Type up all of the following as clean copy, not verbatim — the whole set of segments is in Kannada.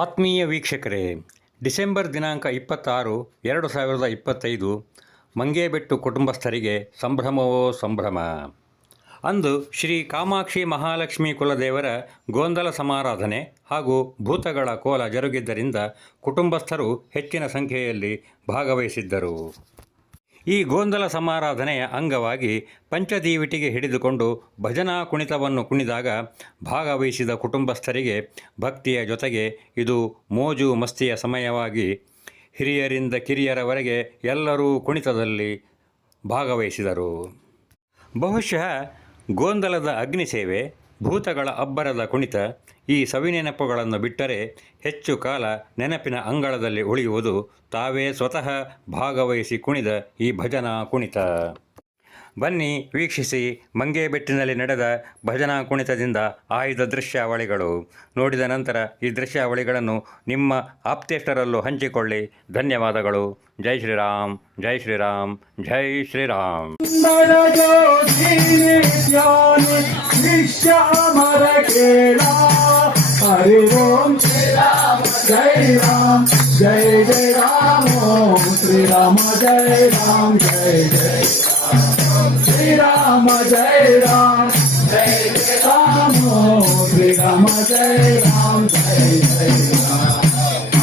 ಆತ್ಮೀಯ ವೀಕ್ಷಕರೇ, ಡಿಸೆಂಬರ್ ದಿನಾಂಕ 26, 2025 ಮಂಗೇಬೆಟ್ಟು ಕುಟುಂಬಸ್ಥರಿಗೆ ಸಂಭ್ರಮವೋ ಸಂಭ್ರಮ. ಅಂದು ಶ್ರೀ ಕಾಮಾಕ್ಷಿ ಮಹಾಲಕ್ಷ್ಮಿ ಕುಲದೇವರ ಗೋಂದಲ ಸಮಾರಾಧನೆ ಹಾಗೂ ಭೂತಗಳ ಕೋಲ ಜರುಗಿದ್ದರಿಂದ ಕುಟುಂಬಸ್ಥರು ಹೆಚ್ಚಿನ ಸಂಖ್ಯೆಯಲ್ಲಿ ಭಾಗವಹಿಸಿದ್ದರು. ಈ ಗೋಂದಲ ಸಮಾರಾಧನೆಯ ಅಂಗವಾಗಿ ಪಂಚದೀವಿಟಿಗೆ ಹಿಡಿದುಕೊಂಡು ಭಜನಾ ಕುಣಿತವನ್ನು ಕುಣಿದಾಗ ಭಾಗವಹಿಸಿದ ಕುಟುಂಬಸ್ಥರಿಗೆ ಭಕ್ತಿಯ ಜೊತೆಗೆ ಇದು ಮೋಜು ಮಸ್ತಿಯ ಸಮಯವಾಗಿ ಹಿರಿಯರಿಂದ ಕಿರಿಯರವರೆಗೆ ಎಲ್ಲರೂ ಕುಣಿತದಲ್ಲಿ ಭಾಗವಹಿಸಿದರು. ಬಹುಶಃ ಗೋಂದಲದ ಅಗ್ನಿಸೇವೆ, ಭೂತಗಳ ಅಬ್ಬರದ ಕುಣಿತ ಈ ಸವಿನೆನಪುಗಳನ್ನು ಬಿಟ್ಟರೆ ಹೆಚ್ಚು ಕಾಲ ನೆನಪಿನ ಅಂಗಳದಲ್ಲಿ ಉಳಿಯುವುದು ತಾವೇ ಸ್ವತಃ ಭಾಗವಹಿಸಿ ಕುಣಿದ ಈ ಭಜನಾ ಕುಣಿತ. ಬನ್ನಿ ವೀಕ್ಷಿಸಿ ಮಂಗೇಬೆಟ್ಟಿನಲ್ಲಿ ನಡೆದ ಭಜನಾ ಕುಣಿತದಿಂದ ಆಯ್ದ ದೃಶ್ಯಾವಳಿಗಳು. ನೋಡಿದ ನಂತರ ಈ ದೃಶ್ಯಾವಳಿಗಳನ್ನು ನಿಮ್ಮ ಆಪ್ತೇಷ್ಟರಲ್ಲೂ ಹಂಚಿಕೊಳ್ಳಿ. ಧನ್ಯವಾದಗಳು. ಜೈ ಶ್ರೀರಾಮ್, ಜೈ ಶ್ರೀರಾಮ್, ಜೈ ಶ್ರೀರಾಮ್. हरि ओम श्री राम जय राम, जय जय राम ओम श्री राम जय राम, जय जय राम श्री राम जय राम, जय जय राम ओम श्री राम जय राम, जय जय राम.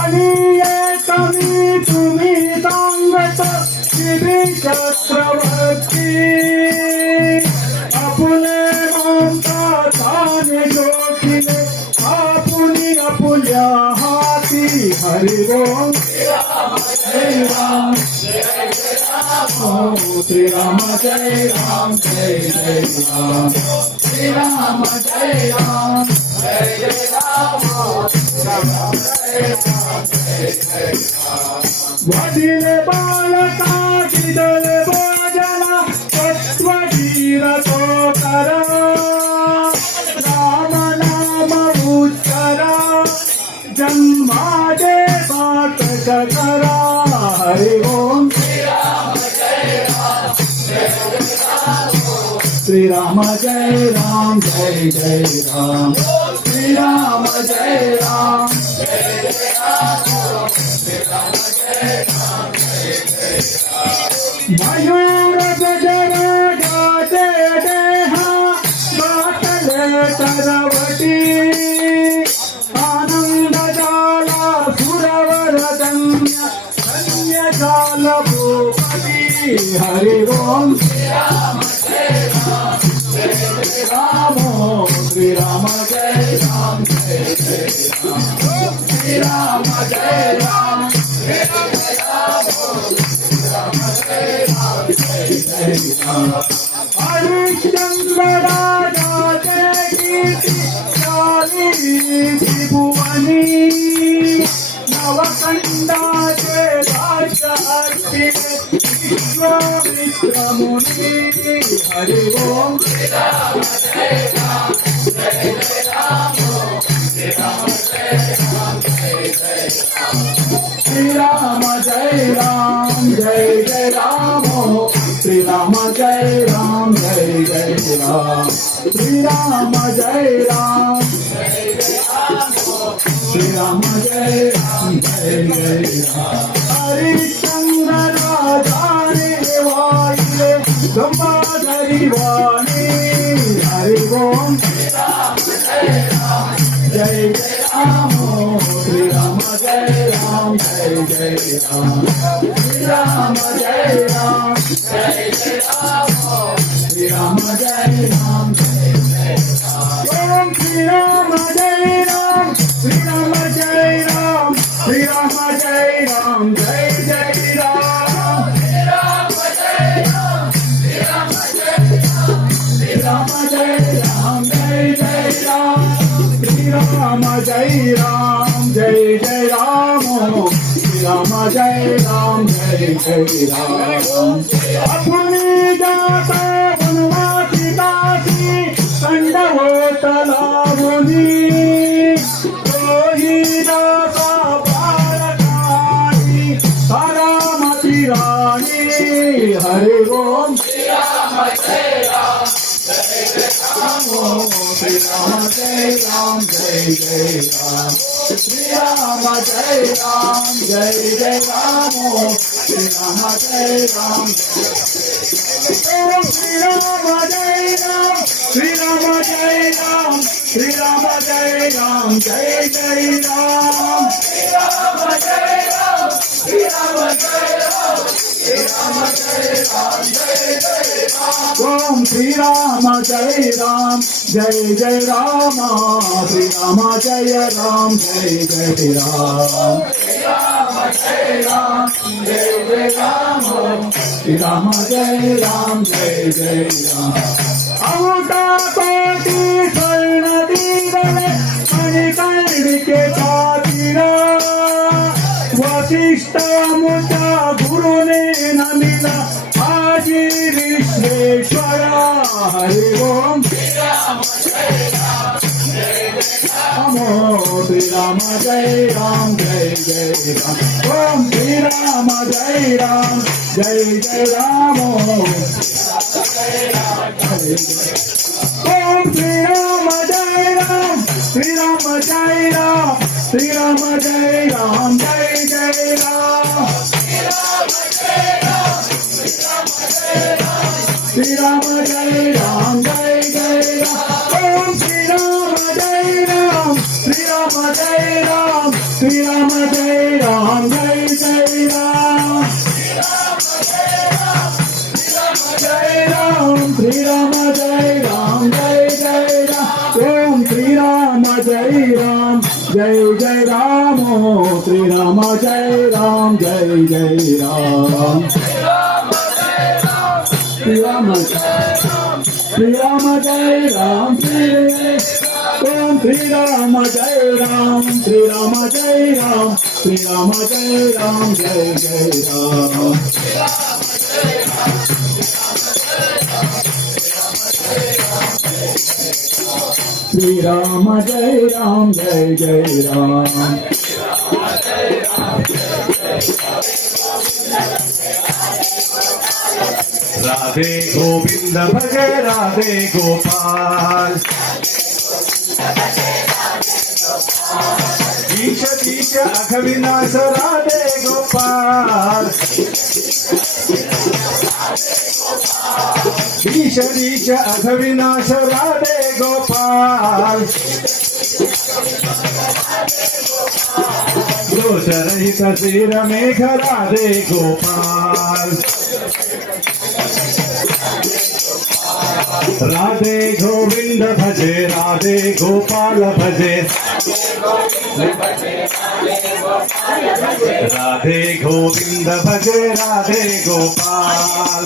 आणि तुम्ही तुम्ही सांगत श्री चक्रवर्ती आपुले मानता ताने जोखिले आपुनी आपुल्या हाती. हरि ओम श्री राम जय राम, जय जय राम ओम श्री राम जय राम, जय जय राम श्री राम जय राम, जय जय राम श्री राम जय राम, जय जय राम. वडिले बालका गिदले भजना तत्वधीर तो करा राम नाम उच्चरा जन्मादे बात करा. हरि ओम श्री राम जय राम, जय जय राम श्री राम जय राम, जय जय राम श्री राम जय राम, जय जय राम श्री राम जय राम, जय जय राम. मयूर गजर गाते देहा गातले तरवटी आनंद जाला सुरवर धन्य धन्य जाल भूपति. हरि ओम श्री राम जय राम, जय जय राम ओम श्री राम जय राम, जय जय राम श्री राम जय राम, जय जय राम ओम श्री राम जय राम, जय जय राम. हरिश्चंद्र राजा जय कीर्ति चाली त्रिभुवनी नवकंडाचे राजा विश्वामित्र मुनि. हरि ओम श्री राम जय राम, जय जय राम ओम श्री राम जय राम, जय जय राम श्री राम जय राम, जय जय राम ओम श्री राम जय राम, जय जय राम श्री राम जय राम, जय जय राम श्री राम जय राम, जय जय राम. हरिश्चंद्र राजा ने वाइले गंगाधरी वाणी. हरि ओम श्री राम जय राम, जय जय राम ओम श्री राम जय राम, जय जय राम श्री राम जय राम, जय जय राम ओम श्री राम जय राम, जय जय राम. ओम श्री राम जय राम, श्री राम जय राम, श्री राम जय राम, जय जय राम श्री राम जय राम, श्री राम जय राम, श्री राम जय राम, जय जय राम श्री राम जय राम, जय जय राम ओम श्री राम जय राम, जय जय राम. अपनी जाता वनवासी दासी खंडवत लावणी रोहिदासा बाळकानी तारामती राणी. हरि ओम श्री राम जय राम, जय जय राम ओम Sri Rama Jai Ram, Jai Jai Ram. Sri Rama Jai Ram, Jai Jai Ram. Sri Rama Jai Ram. Om Sri Rama Jai Ram, Sri Rama Jai Ram, Sri Rama Jai Ram, Jai Jai Ram. Sri Rama Jai Ram, Sri Rama Jai Ram, Sri Rama Jai Ram, Jai Jai Ram. Om Sri Rama Jai Ram, Jai Jai Rama. Sri Rama Jai Ram, Jai Jai Ram. Sri Rama Jai Ram, Jai Jai Rama. Sri Rama Jai Ram, Jai Jai Ram. Avuta Pati Sarnadidale Manikanike Chatira Vasishta Mutta Gurune Namila Aji Vishweshwara Hari Om Namo Sri Rama Jai Ram, Jai Jai Ram. Om Sri Rama Jai Ram, Jai Jai Ram. Om Sri Rama Jai Ram, Sri Rama Jai Ram, Sri Rama Jai Ram, Jai Jai Ram. Sri Rama Jai Ram, Sri Rama Jai Ram, Jai Jai Ram. Om Sri Rama Jai Ram, Sri Rama Jai Ram, Sri Rama Jai Ram, Jai Jai Ram. Jai Ram, Sri Rama Jai Ram, Jai Jai Ram. Om Sri Rama Jai Ram, Jai Jai Ram. Om Sri Rama Jai Ram, Jai Jai Ram. Sri Rama Jai Ram, Sri Rama Jai Ram, Sri Om Sri Rama Jai Ram, Sri Rama Jai Ram, Sri Rama Jai Ram, Jai Jai Ram. Sri Rama Jai Ram, Jai Jai Ram. Radhe Govind भजे राधे गोपाल ईश ईश अघविनाश राधे गोपाल ईश ईश अघविनाश राधे गोपाल दोष रहित श्री रमेश राधे गोपाल राधे गोविंद भजे राधे गोपाल भजे राधे गोविंद भजे राधे गोपाल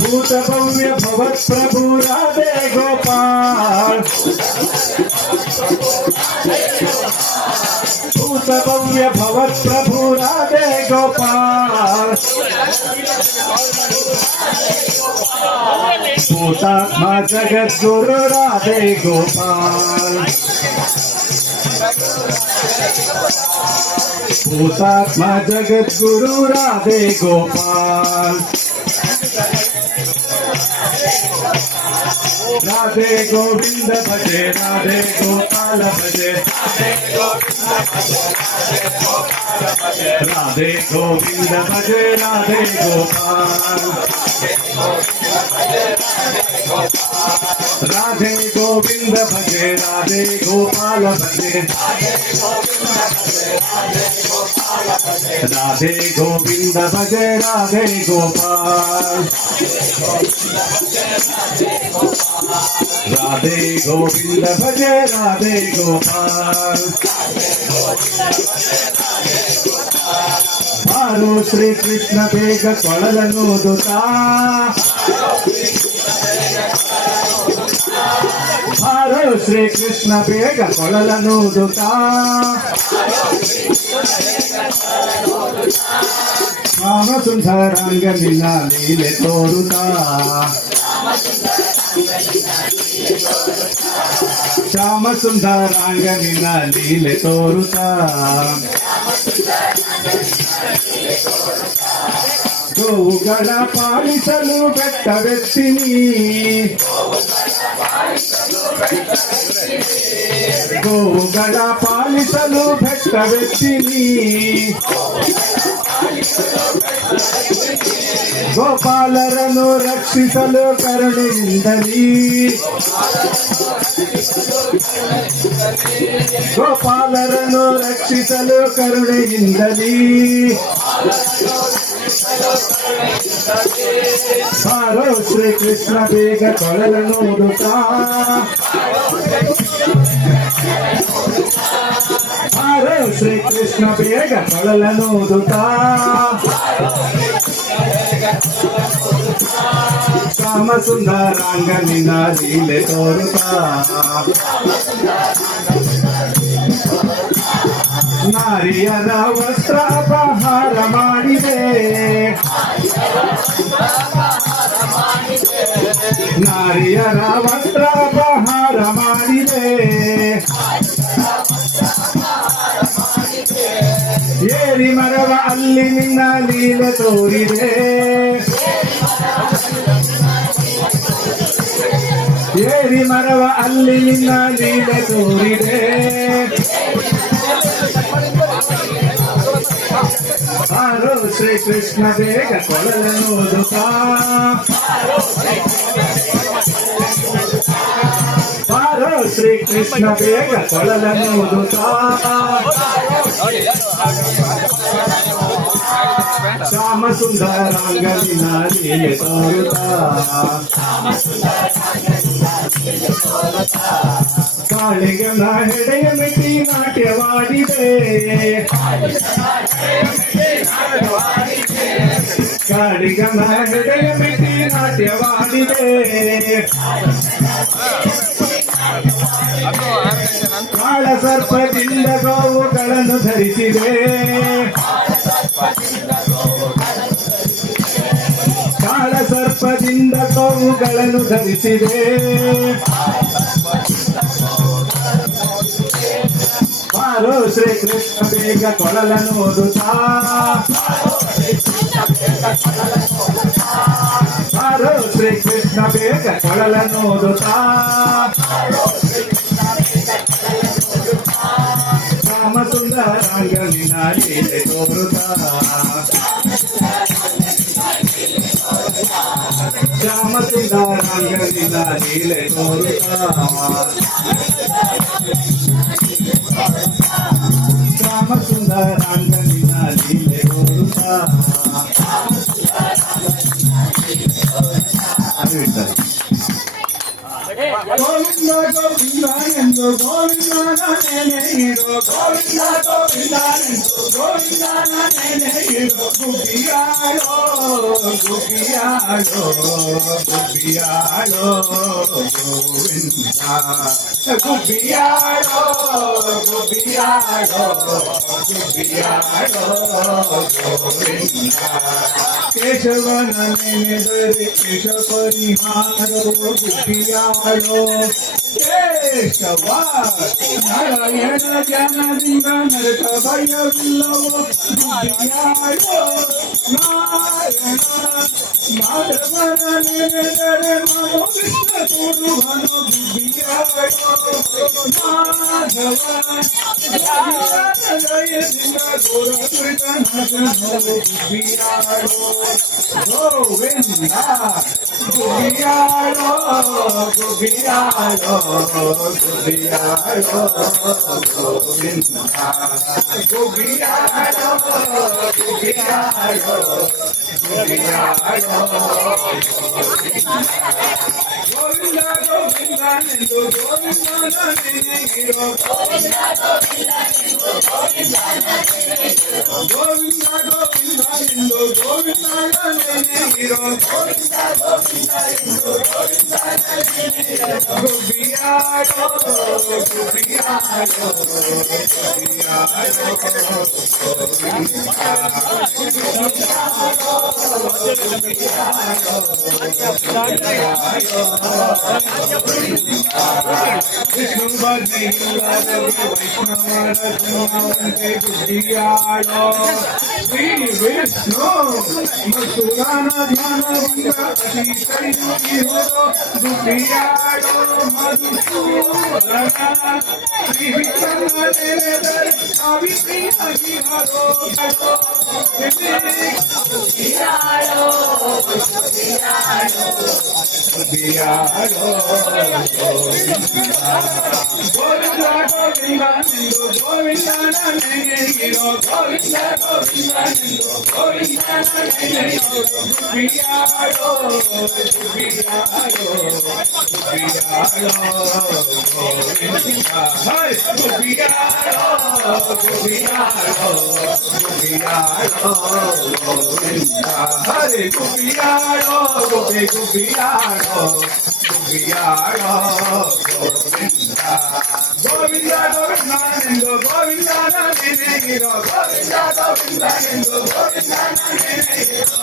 भूत भव्य भवत प्रभु राधे गोपाल भूत भव्य भवत प्रभु राधे गोपाल भूतात्मा जगत गुरु राधे गोपाल भूतात्मा जगत गुरु राधे गोपाल राधे गोविंद भजे राधे गोपाल भजे राधे गोविंद भजे राधे गोपाल राधे गोविंद भजे राधे गोपाल भजे राधे गोविंद भजे राधे गोपाल राधे गोविंद भजे राधे गोपाल हारो श्री कृष्ण बेग ಕೊಳಲನೂದುತ್ತಾ हारो श्री कृष्ण ಬೇಗ ಕೊಳಲನೂದುತ್ತಾ ಶ್ಯಾಮ ಸುಂದರಾಂಗ ನಿನ್ನ ಲೀಲೆ ತೋರುತ್ತಾ ಶ್ಯಾಮ ಸುಂದರಾಂಗ ನಿನ್ನ ಲೀಲೆ ತೋರುತ್ತಾ ಗೋವುಗಳ ಪಾಲಿಸಲು ಬೆಟ್ಟವೆತ್ತೀನಿ, ಗೋವುಗಳ ಪಾಲಿಸಲು ಬೆಟ್ಟವೆತ್ತೀನಿ, ಗೋಪಾಲರನ್ನು ರಕ್ಷಿಸಲು ಕರುಣೆಯಿಂದಲೀ, ಗೋಪಾಲರನ್ನು ರಕ್ಷಿಸಲು ಕರುಣೆಯಿಂದಲೀ, ಬಾರೋ ಶ್ರೀಕೃಷ್ಣ ಬೇಗ ಕೊಳಲನ್ನು ಊದುತ್ತಾ, ಬಾರೋ ಶ್ರೀಕೃಷ್ಣ ಬೇಗ ಕೊಳಲನ್ನು ಊದುತ್ತಾ, ಶ್ಯಾಮ ಸುಂದರಾಂಗನಿನ ಲೀಲೆ ತೋರುತ್ತಾ, ನಾರಿಯರ ವಸ್ತ್ರ ಅಪಹಾರ ಮಾಡಿದೆ, ನಾರಿಯರ ವಸ್ತ್ರ ಅಪಹಾರ ಮಾಡಿದೆ, ಏರಿ ಮರವ ಅಲ್ಲಿ ನಿನ್ನ ಲೀಲೆ ತೋರಿದೆ, ಏರಿ ಮರವ ಅಲ್ಲಿ ನಿನ್ನ ಲೀಲೆ ತೋರಿದೆ, ಬಾರೋ ಶ್ರೀಕೃಷ್ಣ ಬೇಗ ಕೊಳಲನ್ನು ಊದುತ್ತಾ, ಬಾರೋ ಶ್ರೀಕೃಷ್ಣ ಬೇಗ ಕೊಳಲನ್ನು ಊದುತ್ತಾ, ಶ್ಯಾಮ ಸುಂದರಾಂಗನಿನ ಲೀಲೆ ತೋರುತ್ತಾ, ಕಾಳಿಗನ ಹೆಡೆಯ ಮೆಟ್ಟಿ ನಾಟ್ಯವಾಡಿದೆ, ಕಾಳಿಗನ ಹೆಡೆಯ ಮೆಟ್ಟಿ ನಾಟ್ಯವಾಡಿದೆ, ಕಾಳ ಸರ್ಪದಿಂದ ಗೋವುಗಳನ್ನು ಧರಿಸಿದೆ, ಕಾಳ ಸರ್ಪದಿಂದ ಗೋವುಗಳನ್ನು ಧರಿಸಿದೆ, ಬಾರೋ ಶ್ರೀಕೃಷ್ಣ ಬೇಗ ಕೊಳಲನ್ನು ಊದುತ್ತಾ, ಬಾರೋ ಶ್ರೀಕೃಷ್ಣ ಬೇಗ ಕೊಳಲನ್ನು ಊದುತ್ತಾ, ಶ್ಯಾಮ ಸುಂದರಾಂಗನಿನ ಲೀಲೆ ತೋರುತ್ತಾ, ಶ್ಯಾಮ ಸುಂದರಾಂಗನಿನ ಲೀಲೆ ತೋರುತ್ತಾ, ಶ್ಯಾಮ ಸುಂದರಾಂಗನಿನ ಲೀಲೆ ತೋರುತ್ತಾ. ಗೋವಿಂದ ಗೋವಿಂದ ಎಂದು ಗೋವಿಂದನ ನೆನೆಯಿರೋ, ಗೋವಿಂದ ಗೋವಿಂದ ಎಂದು ಗೋವಿಂದನ ನೆನೆಯಿರೋ, ಗುಬ್ಬಿಯಾಳೋ ಗುಬ್ಬಿಯಾಳೋ ಗುಬ್ಬಿಯಾಳೋ ಗೋವಿಂದ, ಗುಬ್ಬಿಯಾಳೋ ಗುಬ್ಬಿಯಾಳೋ ಗುಬ್ಬಿಯಾಳೋ ಗೋವಿಂದ, ಕೇಶವನ ನೆನೆದರೆ ಕೇಶ ಪರಿಹಾರವೋ ಗುಬ್ಬಿಯಾಳೋ, ಕೇಶವ ನಾರಾಯಣ ಜ್ಞಾನದಿಂದ ನರಕ ಭಯವಿಲ್ಲವೋ ಗುಬ್ಬಿಯಾಳೋ, ನಾರಾಯಣ ಮಾಧವನ ನೆನೆದರೆ ಮನೋವಿಷ್ಣ ತೋರುವನು ಗುಬ್ಬಿಯಾಳೋ, ಮಾಧವ ಲಯದಿಂದ ಘೋರ ದುರಿತನಾಶನೋ ಗುಬ್ಬಿಯಾಳೋ, ಗೋವಿಂದ ಗುಬ್ಬಿಯಾಳೋ ಗುಬ್ಬಿಯಾಳೋ ಗುಬ್ಬಿಯಾಳೋ ಗೋವಿಂದ, ಗುಬ್ಬಿಯಾಳೋ ಗುಬ್ಬಿಯಾಳೋ ಗುಬ್ಬಿಯಾಳೋ ಗೋವಿಂದ ಗೋವಿಂದ ಎಂದು ಗೋವಿಂದನ ನೆನೆಯಿರೋ, ಗೋವಿಂದ ಗೋವಿಂದ ಎಂದು ಗೋವಿಂದನ ನೆನೆಯಿರೋ, ಗೋವಿಂದ ಗೋವಿಂದ ಎಂದು ಗೋವಿಂದನ ನೆನೆಯಿರೋ, ಗೋವಿಂದ ಗೋವಿಂದ ಎಂದು ಗೋವಿಂದನ ನೆನೆಯಿರೋ, ಗುಬ್ಬಿಯಾಳೋ ಗುಬ್ಬಿಯಾಳೋ ಗುಬ್ಬಿಯಾಳೋ ಗೋವಿಂದ, विष्णु भजे वैष्णव जन्मवंते बुद्धियालो श्री विष्णु मधुरान ध्यान भंग अतिशय हो बुद्धियालो मधुसूदन श्री विष्णु देवेंद्र अविप्रिय हरो Hare Gopiyaro, Gopi Gopiyaro, Gopiyaro, Govinda, Govinda, Govinda, Govinda, Nandinegiro, Govinda, Govinda, Govinda, Nandinegiro,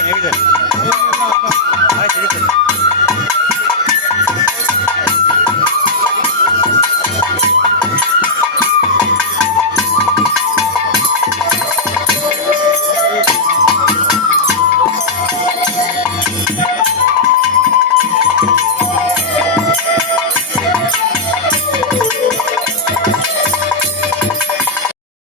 ಹಿಡಿತೇನೆ ಆಯ್ತು ಹಿಡಿತೇನೆ